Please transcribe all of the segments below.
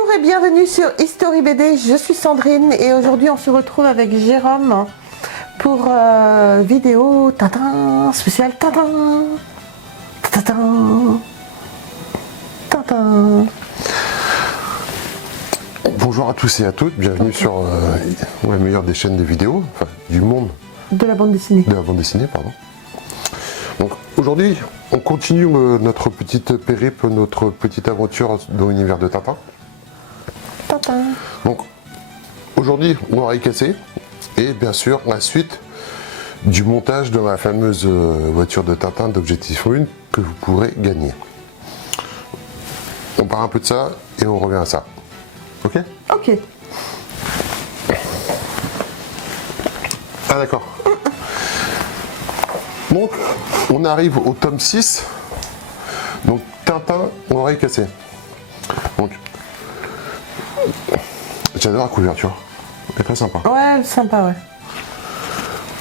Bonjour et bienvenue sur History BD, je suis Sandrine et aujourd'hui on se retrouve avec Jérôme pour vidéo Tintin, spécial Tintin. Tintin. Tintin. Bonjour à tous et à toutes, bienvenue sur la meilleure des chaînes de vidéos, enfin du monde De la bande dessinée. de la bande dessinée, pardon. Donc aujourd'hui, on continue notre petite périple, notre petite aventure dans l'univers de Tintin. Tintin. Donc aujourd'hui, l'oreille cassée et bien sûr la suite du montage de la fameuse voiture de Tintin d'Objectif Lune que vous pourrez gagner. On parle un peu de ça et on revient à ça. Ok? Ok. Ah d'accord. Donc, on arrive au tome 6. Donc, Tintin, oreille cassée. Donc, j'adore la couverture. Elle est très sympa. Ouais, sympa, ouais.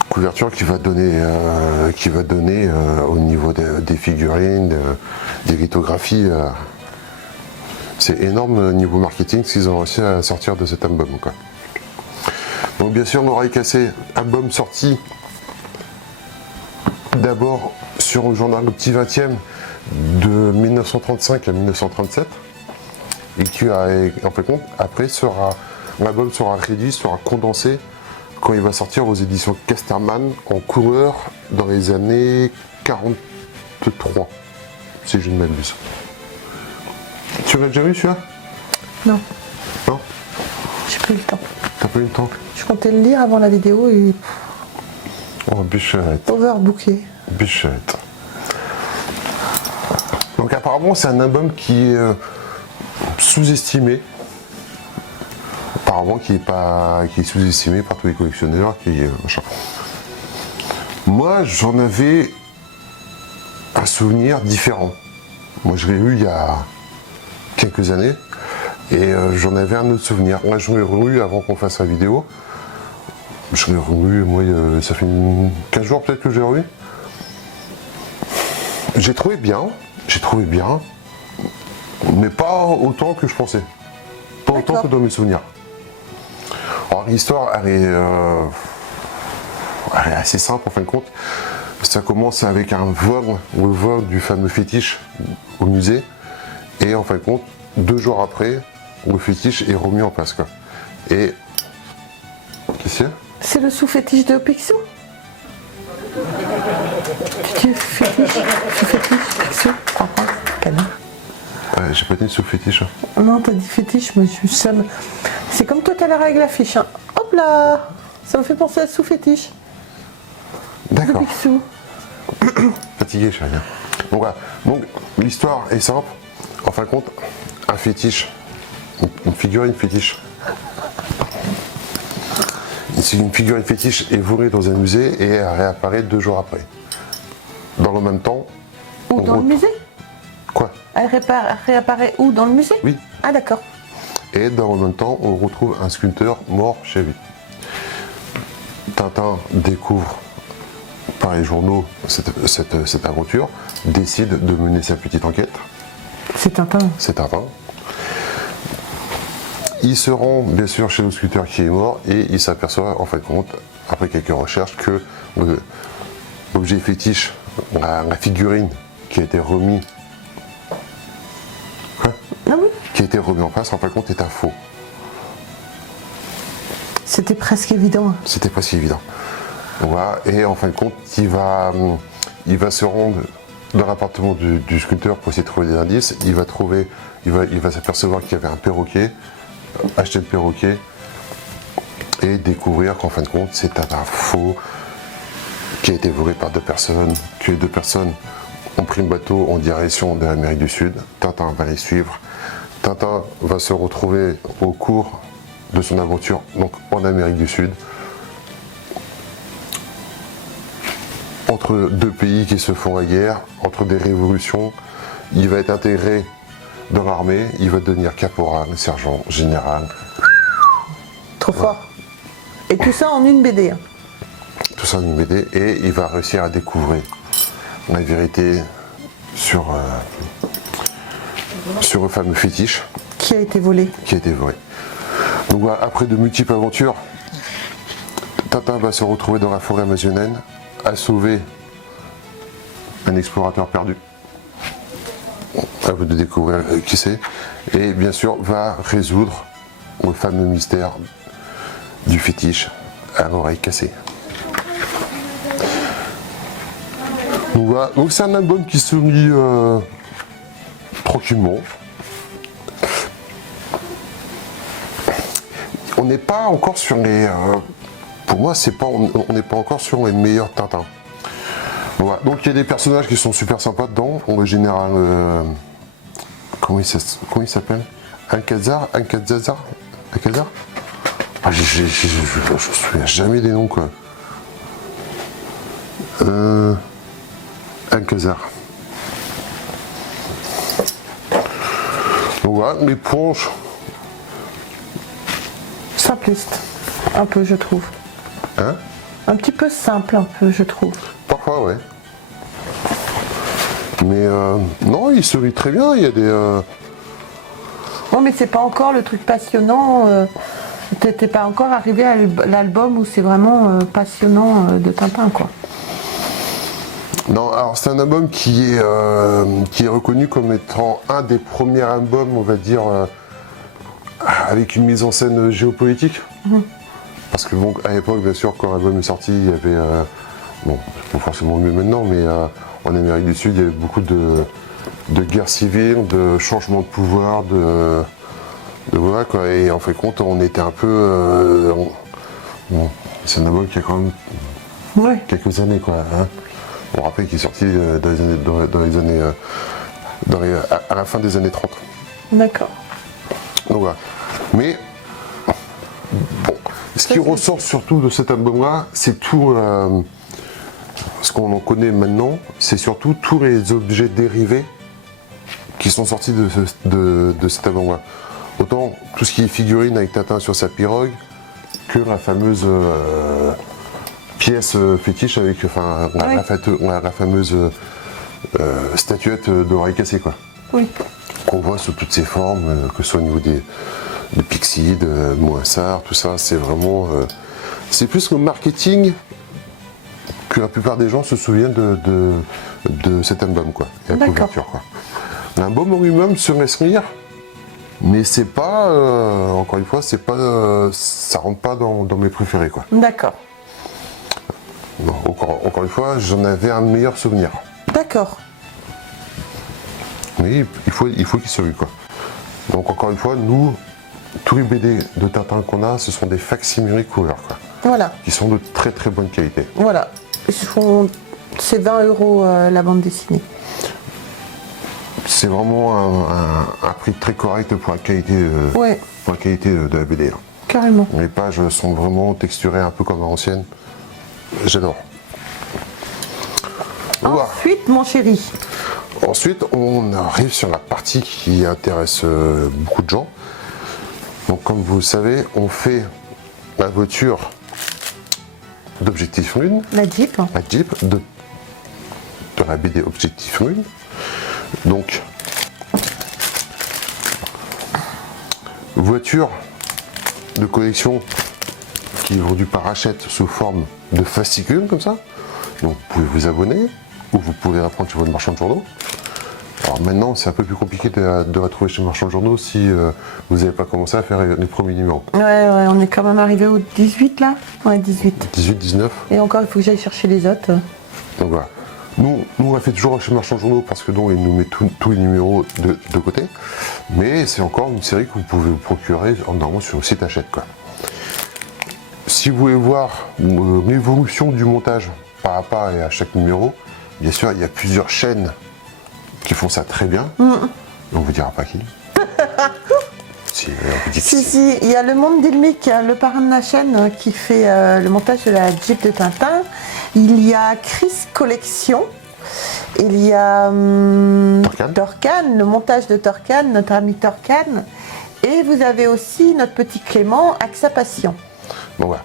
Couverture qui va donner, au niveau des figurines, des lithographies. C'est énorme niveau marketing ce qu'ils ont réussi à sortir de cet album, quoi. Donc bien sûr, l'oreille cassée, album sorti d'abord sur le journal Le Petit 20e de 1935 à 1937 et qui a, en fait compte, après l'album sera réduit, sera condensé quand il va sortir aux éditions Casterman en couleur dans les années 43, si je ne m'abuse. Tu l'as déjà vu celui-là? Non, Non? j'ai plus le temps. T'as pas eu le temps? Je comptais le lire avant la vidéo et Oh, bichette, overbooké. bichette. Donc apparemment c'est un album qui est sous-estimé. Apparemment qui est sous-estimé par tous les collectionneurs, machin. Moi j'en avais un souvenir différent. Moi je l'ai lu il y a quelques années et j'en avais un autre souvenir. Moi je l'ai relu avant qu'on fasse la vidéo. Je l'ai relu, moi ça fait 15 jours peut-être que j'ai relu. J'ai trouvé bien, mais pas autant que je pensais. Pas autant que dans mes souvenirs. Alors l'histoire, elle est assez simple en fin de compte. Ça commence avec un vol, le vol du fameux fétiche au musée. Et en fin de compte, 2 jours après, le fétiche est remis en place, quoi. Et qu'est-ce qu'il y a? C'est le sous-fétiche de Picsou? Tu fétiche, sous-fétiche, Picsou, canard. Ouais, j'ai pas dit sous-fétiche. Non, t'as dit fétiche, mais c'est comme toi t'as l'air avec l'affiche. Hein. Hop là, ça me fait penser à sous-fétiche de D'accord. Picsou. Fatigué, je sais rien. Donc voilà. Donc l'histoire est simple. En fin de compte, un fétiche, une figurine fétiche. Une figurine fétiche est volée dans un musée et elle réapparaît 2 jours après. Dans le même temps. Ou dans le musée? Quoi? Elle réapparaît où? Dans le musée? Oui. Ah d'accord. Et dans le même temps, on retrouve un sculpteur mort chez lui. Tintin découvre par les journaux cette aventure, décide de mener sa petite enquête. C'est Tintin. C'est Tintin. Il se rend bien sûr chez le sculpteur qui est mort et il s'aperçoit en fin de compte, après quelques recherches, que l'objet fétiche, la figurine qui a été remis, Ah oui. qui a été remis en place, en fin de compte est un faux. C'était presque évident. C'était pas si évident. Voilà. Et en fin de compte, il va se rendre dans l'appartement du sculpteur pour essayer de trouver des indices. Il va s'apercevoir qu'il y avait un perroquet, acheter le perroquet et découvrir qu'en fin de compte, c'est un faux qui a été volé par 2 personnes, que les 2 personnes ont pris le bateau en direction de l'Amérique du Sud. Tintin va les suivre. Tintin va se retrouver au cours de son aventure donc en Amérique du Sud, entre 2 pays qui se font la guerre, entre des révolutions. Il va être intégré dans l'armée, il va devenir caporal, sergent, général. Trop fort. Et tout ça en une BD. Hein. Tout ça en une BD et il va réussir à découvrir la vérité sur le fameux fétiche Qui a été volé. Qui a été volé. Donc voilà, après de multiples aventures, Tintin va se retrouver dans la forêt amazonienne à sauver un explorateur perdu. À vous de découvrir qui c'est. Et bien sûr, va résoudre le fameux mystère du fétiche à l'oreille cassée. Donc voilà, donc c'est un album qui se lit tranquillement. On n'est pas encore sur les... pour moi, on n'est pas encore sur les meilleurs Tintins. Voilà. Donc il y a des personnages qui sont super sympas dedans. En général, comment il s'appelle? Alcazar. Ah, je me souviens jamais des noms, quoi. Alcazar. Donc voilà, les planches. Simpliste, un peu, je trouve. Hein? Un petit peu simple, un peu, je trouve. Parfois, ouais. Mais non, il se lit très bien. Il y a des. Non, mais c'est pas encore le truc passionnant. T'es pas encore arrivé à l'album où c'est vraiment passionnant de Tintin, quoi. Non, alors c'est un album qui est reconnu comme étant un des premiers albums, on va dire, avec une mise en scène géopolitique. Parce que bon, à l'époque, bien sûr, quand l'album est sorti, il y avait, bon, c'est pas forcément mieux maintenant, mais en Amérique du Sud, il y avait beaucoup de guerres civiles, de changements de pouvoir, de voilà, quoi. Et en fait compte, on était un peu, bon, c'est un album qui a quand même quelques années, quoi. Hein. On rappelle qu'il est sorti à la fin des années 30. D'accord. Donc voilà. Mais bon, ce qui ressort surtout de cet album-là, c'est tout ce qu'on en connaît maintenant, c'est surtout tous les objets dérivés qui sont sortis de cet album-là. Autant tout ce qui est figurine avec Tintin sur sa pirogue, que la fameuse pièce fétiche avec, enfin, la fameuse statuette d'oreille cassée, quoi. Oui. Qu'on voit sous toutes ses formes, que ce soit au niveau de Pixie, de Moassar, tout ça, c'est vraiment... c'est plus le marketing que la plupart des gens se souviennent de cet album, quoi. Et la couverture, quoi. L'album en lui-même se laisse lire, mais c'est pas... encore une fois, c'est pas... ça rentre pas dans mes préférés, quoi. D'accord. Non, encore une fois, j'en avais un meilleur souvenir. D'accord. Oui, il faut qu'il se lise, quoi. Donc encore une fois, nous, tous les BD de Tintin qu'on a, ce sont des facsimilés couleurs, quoi. Voilà. Qui sont de très très bonne qualité. Voilà. C'est 20 € la bande dessinée. C'est vraiment un prix très correct pour la qualité, pour la qualité de la BD. Hein. Carrément. Les pages sont vraiment texturées un peu comme à l'ancienne. J'adore. Voilà. Ensuite, mon chéri. Ensuite, on arrive sur la partie qui intéresse beaucoup de gens. Donc, comme vous le savez, on fait la voiture d'Objectif Lune. La Jeep. La Jeep de la BD Objectif Lune. Donc, voiture de collection qui est vendue par Hachette sous forme de fascicules comme ça. Donc, vous pouvez vous abonner ou vous pouvez la prendre chez votre marchand de journaux. Alors maintenant, c'est un peu plus compliqué de la trouver chez marchand de journaux si vous n'avez pas commencé à faire les premiers numéros. Ouais, on est quand même arrivé au 18 là. Ouais, 18. 18, 19. Et encore, il faut que j'aille chercher les autres. Donc voilà. Nous on la fait toujours chez marchand de journaux parce que donc il nous met tous les numéros de côté. Mais c'est encore une série que vous pouvez vous procurer normalement sur le site Hachette, quoi. Si vous voulez voir l'évolution du montage par rapport à chaque numéro, bien sûr, il y a plusieurs chaînes qui font ça très bien. On vous dira pas qui. Si, il y a Le Monde d'Ilmic, le parrain de la chaîne, qui fait le montage de la Jeep de Tintin. Il y a Chris Collection. Il y a Torcan, le montage de Torcan, notre ami Torcan. Et vous avez aussi notre petit Clément, Axa Passion. Bon, voilà.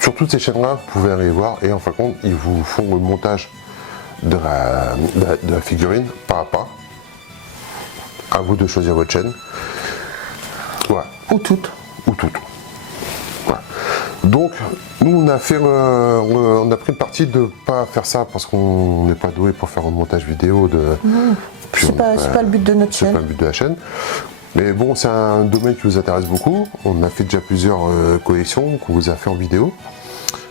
Sur toutes ces chaînes-là, vous pouvez aller voir et en fin de compte, ils vous font le montage de la figurine pas à pas. À vous de choisir votre chaîne. Ouais. Ou toutes. Ou tout. Voilà. Donc, nous, on a fait, on a pris le parti de pas faire ça parce qu'on n'est pas doué pour faire un montage vidéo. Puis C'est pas le but de notre C'est chaîne. pas le but de la chaîne. Mais bon, c'est un domaine qui nous intéresse beaucoup. On a fait déjà plusieurs collections qu'on vous a fait en vidéo.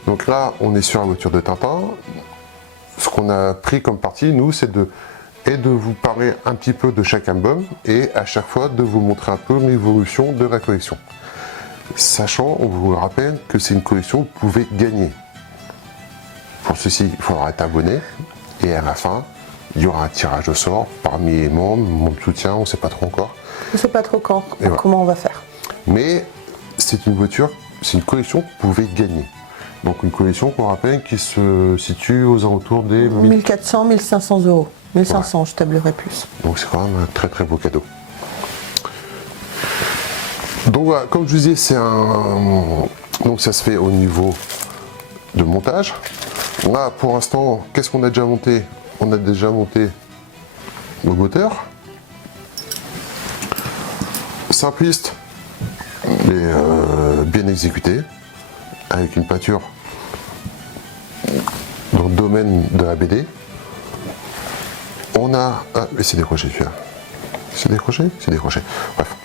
Donc là, on est sur la voiture de Tintin. Ce qu'on a pris comme parti, nous, c'est de vous parler un petit peu de chaque album et à chaque fois de vous montrer un peu l'évolution de la collection. Sachant, on vous rappelle que c'est une collection que vous pouvez gagner. Pour ceci, il faudra être abonné et à la fin, il y aura un tirage au sort parmi les membres, mon soutien, on ne sait pas trop encore. Je sais pas trop voilà. comment on va faire. Mais c'est une voiture, c'est une collection que vous pouvez gagner. Donc une collection qu'on rappelle qui se situe aux alentours des 1400, 1500 euros. 1500, ouais. Je tablerai plus. Donc c'est quand même un très très beau cadeau. Donc voilà, comme je vous disais, c'est un. Donc ça se fait au niveau de montage. Là pour l'instant, qu'est-ce qu'on a déjà monté? On a déjà monté le moteur. Simpliste, mais bien exécuté, avec une peinture dans le domaine de la BD. On a... Ah, mais c'est décroché celui-là. C'est décroché? C'est décroché. Bref.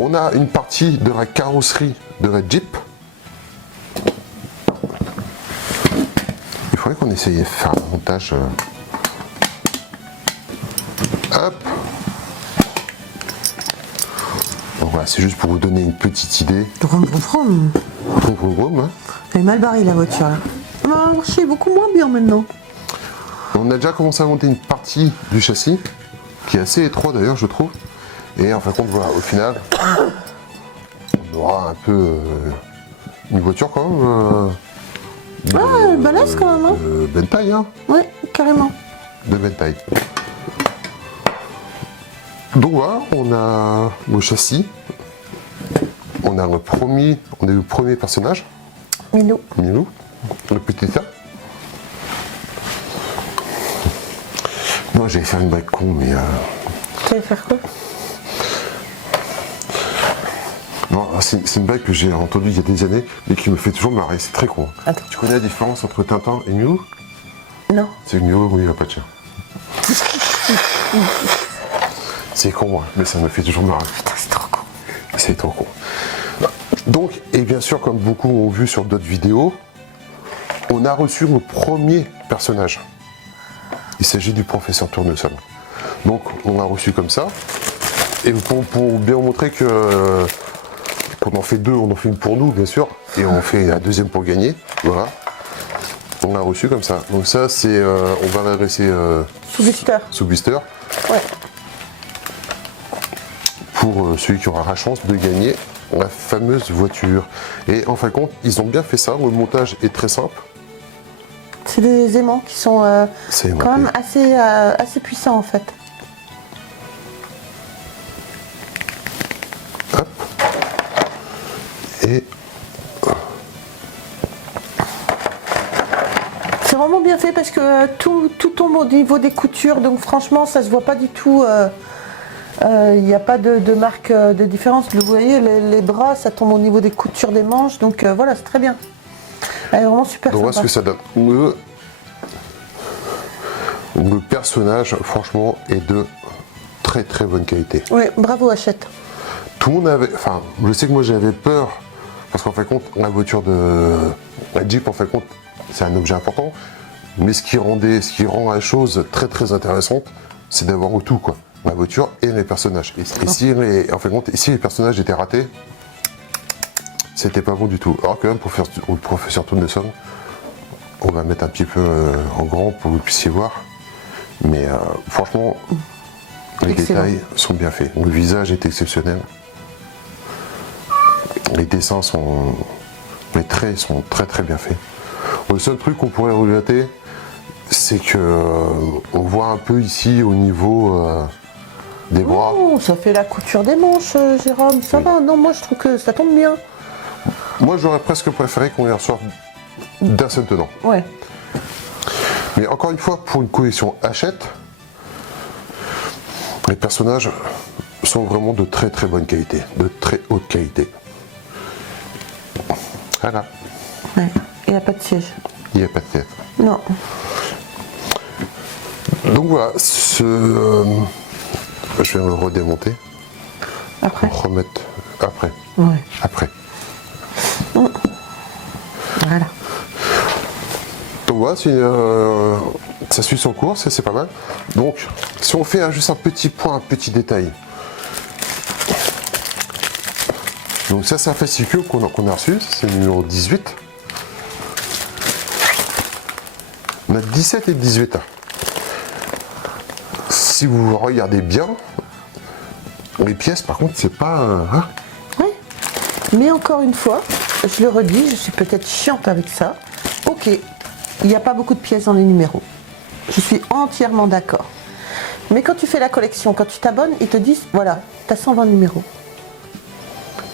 On a une partie de la carrosserie de la Jeep. Il faudrait qu'on essaye de faire un montage... Hop. Donc voilà, c'est juste pour vous donner une petite idée. Vroom, vroom, vroom. Vroom, vroom, hein. Elle est mal barrée la voiture là. Elle va marcher beaucoup moins bien maintenant. On a déjà commencé à monter une partie du châssis, qui est assez étroit d'ailleurs je trouve. Et en fin de compte, voilà, au final, on aura un peu une voiture quand même. Ah, elle balèze quand même, hein. De belle taille, hein. Ouais, carrément. De belle taille. Donc voilà, on a le châssis. On a le premier personnage. Milou. Milou, le petit chat. Moi j'allais faire une blague con, mais. Tu vas faire quoi? Non, c'est une blague que j'ai entendue il y a des années, mais qui me fait toujours marrer. C'est très con. Attends. Tu connais la différence entre Tintin et Milou? Non. C'est que Milou, oui, il n'a pas de chien. C'est con, hein, mais ça me fait toujours marrer. Putain, c'est trop con. C'est trop con. Donc, et bien sûr, comme beaucoup ont vu sur d'autres vidéos, on a reçu le premier personnage. Il s'agit du professeur Tournesol. Donc, on l'a reçu comme ça. Et pour bien vous montrer que qu'on en fait deux, on en fait une pour nous, bien sûr, et on fait la deuxième pour gagner. Voilà. On l'a reçu comme ça. Donc ça, c'est, on va l'adresser Sous blister. Ouais. Pour celui qui aura la chance de gagner la fameuse voiture. Et en fin de compte, ils ont bien fait ça. Le montage est très simple. C'est des aimants qui sont quand même assez puissants en fait. Hop. Et c'est vraiment bien fait parce que tout tombe au niveau des coutures, donc franchement ça se voit pas du tout. Il n'y a pas de marque de différence. Vous voyez, les bras, ça tombe au niveau des coutures des manches, donc voilà, c'est très bien. Elle est vraiment super on voit sympa. ce que ça donne. Le personnage, franchement, est de très très bonne qualité. Oui, bravo Hachette. Tout le monde avait... Enfin, je sais que moi j'avais peur, parce qu'en fin de compte, la voiture de... La Jeep, en fin de compte, c'est un objet important, mais ce qui rend la chose très très intéressante, c'est d'avoir le tout, quoi. La voiture et les personnages. Et si les personnages étaient ratés, c'était pas bon du tout. Alors quand même, pour faire le professeur Tournesol, on va mettre un petit peu en grand pour que vous puissiez voir. Mais franchement, les détails sont bien faits. Le visage est exceptionnel. Les dessins sont... Les traits sont très très bien faits. Le seul truc qu'on pourrait regretter, c'est que on voit un peu ici au niveau des bras. Oh, ça fait la couture des manches, Jérôme, ça va. Non, moi je trouve que ça tombe bien. Moi j'aurais presque préféré qu'on les reçoive d'un seul tenant. Ouais. Mais encore une fois, pour une collection Hachette, les personnages sont vraiment de très très bonne qualité, de très haute qualité. Voilà. Ouais. Il n'y a pas de siège. Il n'y a pas de tête. Non. Donc voilà, je vais le redémonter. Après. Remettre après. Ouais. Après. Voilà. Donc voilà, ça suit son cours, c'est pas mal. Donc, si on fait juste un petit point, un petit détail. Donc ça, c'est un fascicule qu'on a reçu, c'est le numéro 18. On a 17 et 18. Si vous regardez bien, les pièces, par contre, c'est pas... hein. Oui. Mais encore une fois, je le redis, je suis peut-être chiante avec ça. Ok, il n'y a pas beaucoup de pièces dans les numéros. Je suis entièrement d'accord. Mais quand tu fais la collection, quand tu t'abonnes, ils te disent, voilà, tu as 120 numéros.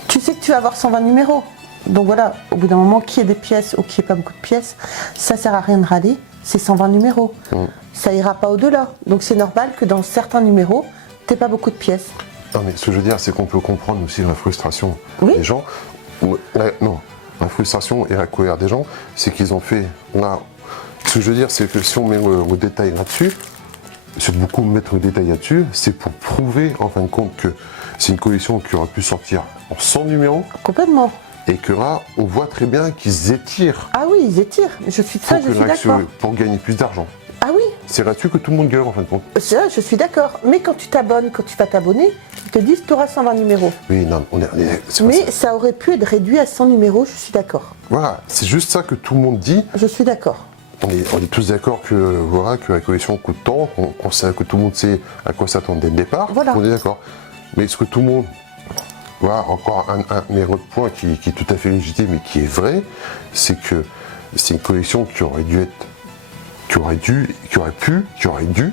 Tu sais que tu vas avoir 120 numéros. Donc voilà, au bout d'un moment, qu'il y ait des pièces ou qu'il n'y ait pas beaucoup de pièces, ça sert à rien de râler, c'est 120 numéros. Ça ira pas au-delà. Donc c'est normal que dans certains numéros, tu n'aies pas beaucoup de pièces. Non, mais ce que je veux dire, c'est qu'on peut comprendre aussi la frustration Oui. des gens. Non, la frustration et la colère des gens, c'est qu'ils ont fait... Là, ce que je veux dire, c'est que si on met le détail là-dessus, c'est beaucoup mettre le détail là-dessus, c'est pour prouver en fin de compte que c'est une collection qui aurait pu sortir en 100 numéros Complètement. et que là, on voit très bien qu'ils étirent Ah oui, ils étirent. Je suis d'accord. pour gagner plus d'argent. Ah oui, C'est là-dessus que tout le monde gueule en fin de compte. ça, je suis d'accord. Mais quand tu t'abonnes, quand tu vas t'abonner, ils te disent tu auras 120 numéros. Oui, non, c'est pas Mais ça. ça aurait pu être réduit à 100 numéros, je suis d'accord. Voilà, c'est juste ça que tout le monde dit. Je suis d'accord. On est tous d'accord que, voilà, que la collection coûte tant, qu'on sait que tout le monde sait à quoi s'attendre dès le départ. Voilà. On est d'accord. Mais ce que tout le monde... Voilà, encore un autre point qui est tout à fait légitime et qui est vrai, c'est que c'est une collection qui aurait dû être... qui aurait dû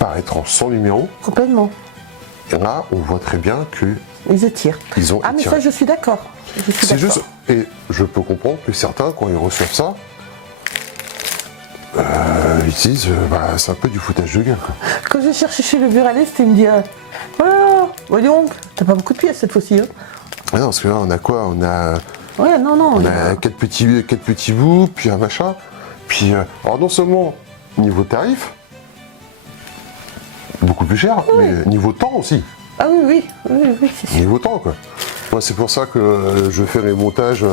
paraître en 100 numéros. Complètement. Et là, on voit très bien que Ils étirent. ils ont Ah mais étiré. ça, je suis d'accord. Je suis C'est d'accord. juste... Et je peux comprendre que certains, quand ils reçoivent ça, ils disent, bah, c'est un peu du foutage de gueule, quoi. Quand j'ai cherché chez le buraliste, il me dit voilà, voyons, t'as pas beaucoup de pièces cette fois-ci. Hein. Ah non, parce que là, on a quoi? On a Ouais, non, non. On a quatre petits bouts, puis un machin. Puis, alors non seulement niveau tarif, beaucoup plus cher, mais niveau temps aussi. Ah oui, c'est sûr. Niveau temps, quoi. Moi, c'est pour ça que je fais mes montages.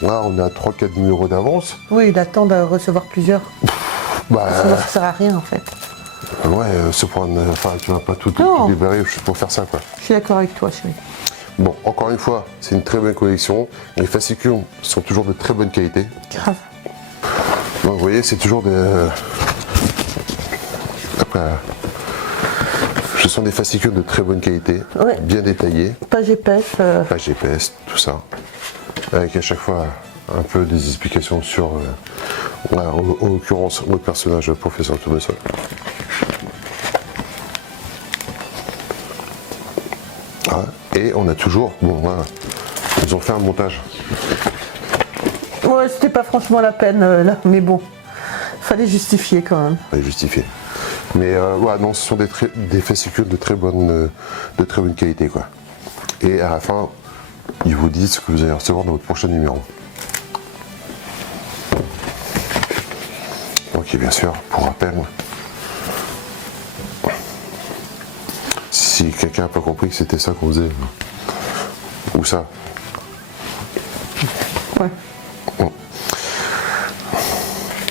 Là, on a 3-4 numéros d'avance. Oui, il attend de recevoir plusieurs. Bah, Sinon, ça sert à rien en fait. ouais, se prendre. Enfin, tu vas pas tout Non. libérer pour faire ça, quoi. Je suis d'accord avec toi, chérie. Bon, encore une fois, c'est une très bonne collection. Les fascicules sont toujours de très bonne qualité. Grave. Donc, vous voyez, c'est toujours des. Après, ce sont des fascicules de très bonne qualité, Ouais. bien détaillés, Page épaisse. page épaisse, tout ça. Avec à chaque fois un peu des explications sur, en l'occurrence, le personnage professeur Tournesol. Ah, et on a toujours, bon voilà, ils ont fait un montage. Ouais, c'était pas franchement la peine là, mais bon. Fallait justifier quand même. Pas justifié. Mais voilà, non, ce sont des fascicules de très bonne qualité, quoi. Et à la fin, ils vous disent ce que vous allez recevoir dans votre prochain numéro. Ok, bien sûr, pour rappel, si quelqu'un n'a pas compris que c'était ça qu'on faisait, ou ça. Ouais. Bon.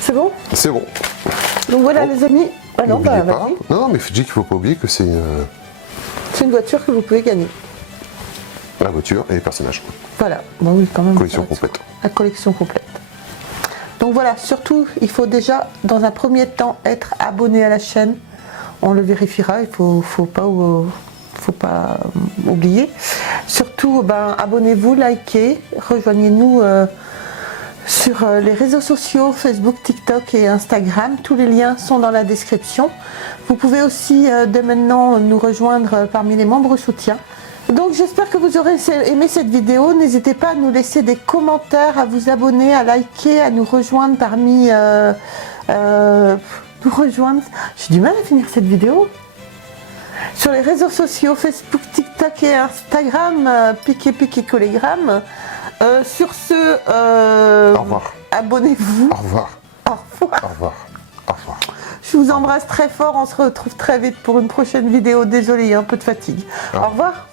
C'est bon? C'est bon. Donc voilà Bon. les amis. Ah non, N'oubliez bah pas. vas-y. Non, mais dis qu'il ne faut pas oublier que c'est C'est une voiture que vous pouvez gagner. la voiture et les personnages. Voilà. Bon oui, quand même. Collection ça va de complète. soi. La collection complète. Donc voilà, surtout, il faut déjà, dans un premier temps, être abonné à la chaîne. On le vérifiera, il faut pas oublier. Surtout, abonnez-vous, likez, rejoignez-nous sur les réseaux sociaux, Facebook, TikTok et Instagram. Tous les liens sont dans la description. Vous pouvez aussi dès maintenant nous rejoindre parmi les membres soutiens. Donc j'espère que vous aurez aimé cette vidéo. N'hésitez pas à nous laisser des commentaires, à vous abonner, à liker, à nous rejoindre parmi... nous rejoindre... J'ai du mal à finir cette vidéo. sur les réseaux sociaux, Facebook, TikTok et Instagram, Piqué Collégramme. Sur ce, Au revoir. Abonnez-vous. Au revoir. Au revoir. Au revoir. Au revoir. Je vous embrasse très fort, on se retrouve très vite pour une prochaine vidéo. Désolée, il y a un peu de fatigue. Au revoir.